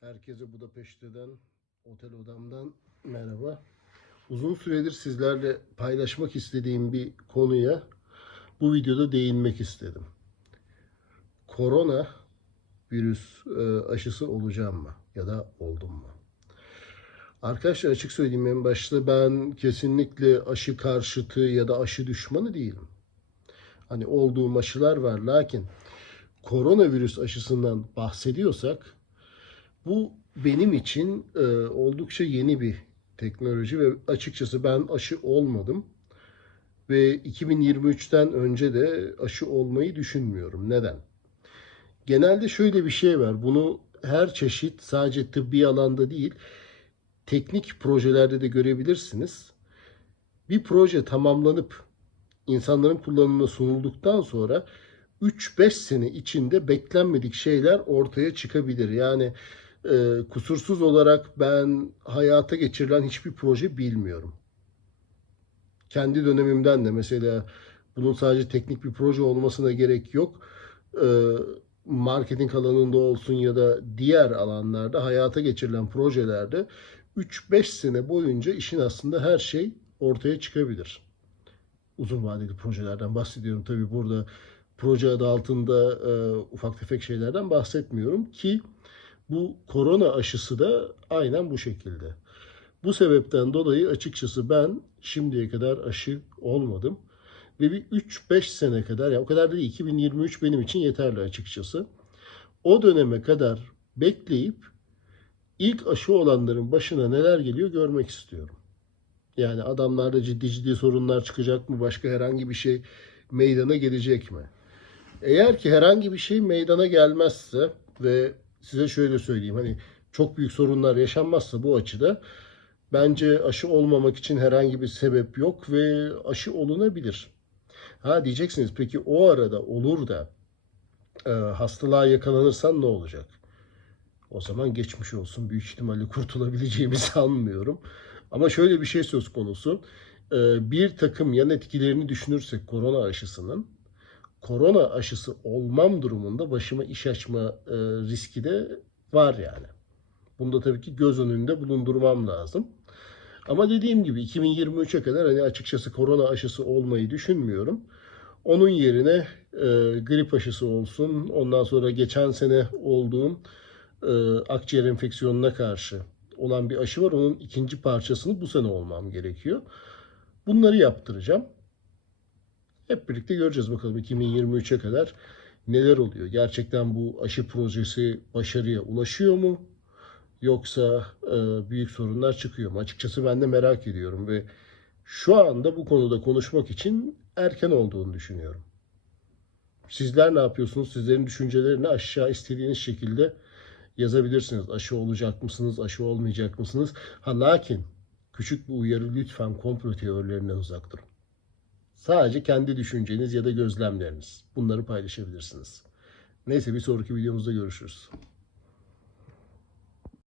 Herkese Budapeşte'den, otel odamdan merhaba. Uzun süredir sizlerle paylaşmak istediğim bir konuya bu videoda değinmek istedim. Korona virüs e, aşısı olacağım mı ya da oldum mu? Arkadaşlar açık söyleyeyim en başta ben kesinlikle aşı karşıtı ya da aşı düşmanı değilim. Hani olduğum aşılar var lakin koronavirüs aşısından bahsediyorsak bu benim için e, oldukça yeni bir teknoloji ve açıkçası ben aşı olmadım. Ve 2023'ten önce de aşı olmayı düşünmüyorum. Neden? Genelde şöyle bir şey var. Bunu her çeşit sadece tıbbi alanda değil, teknik projelerde de görebilirsiniz. Bir proje tamamlanıp insanların kullanımına sunulduktan sonra 3-5 sene içinde beklenmedik şeyler ortaya çıkabilir. Yani e, kusursuz olarak ben hayata geçirilen hiçbir proje bilmiyorum. Kendi dönemimden de mesela bunun sadece teknik bir proje olmasına gerek yok. E, marketing alanında olsun ya da diğer alanlarda hayata geçirilen projelerde 3-5 sene boyunca işin aslında her şey ortaya çıkabilir. Uzun vadeli projelerden bahsediyorum. Tabii burada proje adı altında e, ufak tefek şeylerden bahsetmiyorum ki bu korona aşısı da aynen bu şekilde. Bu sebepten dolayı açıkçası ben şimdiye kadar aşı olmadım. Ve bir 3-5 sene kadar, ya o kadar da değil, 2023 benim için yeterli açıkçası. O döneme kadar bekleyip ilk aşı olanların başına neler geliyor görmek istiyorum. Yani adamlarda ciddi ciddi sorunlar çıkacak mı? Başka herhangi bir şey meydana gelecek mi? Eğer ki herhangi bir şey meydana gelmezse ve size şöyle söyleyeyim hani çok büyük sorunlar yaşanmazsa bu açıda bence aşı olmamak için herhangi bir sebep yok ve aşı olunabilir. Ha diyeceksiniz peki o arada olur da e, hastalığa yakalanırsan ne olacak? O zaman geçmiş olsun. Büyük ihtimalle kurtulabileceğimi sanmıyorum. Ama şöyle bir şey söz konusu. E, bir takım yan etkilerini düşünürsek korona aşısının korona aşısı olmam durumunda başıma iş açma e, riski de var yani. Bunda tabii ki göz önünde bulundurmam lazım. Ama dediğim gibi 2023'e kadar hani açıkçası korona aşısı olmayı düşünmüyorum. Onun yerine e, grip aşısı olsun. Ondan sonra geçen sene olduğum e, akciğer enfeksiyonuna karşı olan bir aşı var. Onun ikinci parçasını bu sene olmam gerekiyor. Bunları yaptıracağım. Hep birlikte göreceğiz bakalım 2023'e kadar neler oluyor. Gerçekten bu aşı projesi başarıya ulaşıyor mu? Yoksa e, büyük sorunlar çıkıyor mu? Açıkçası ben de merak ediyorum ve şu anda bu konuda konuşmak için erken olduğunu düşünüyorum. Sizler ne yapıyorsunuz? Sizlerin düşüncelerini aşağı istediğiniz şekilde yazabilirsiniz. Aşı olacak mısınız? Aşı olmayacak mısınız? Ha lakin küçük bir uyarı lütfen komplo teorilerinden uzak durun. Sadece kendi düşünceniz ya da gözlemleriniz. Bunları paylaşabilirsiniz. Neyse bir sonraki videomuzda görüşürüz.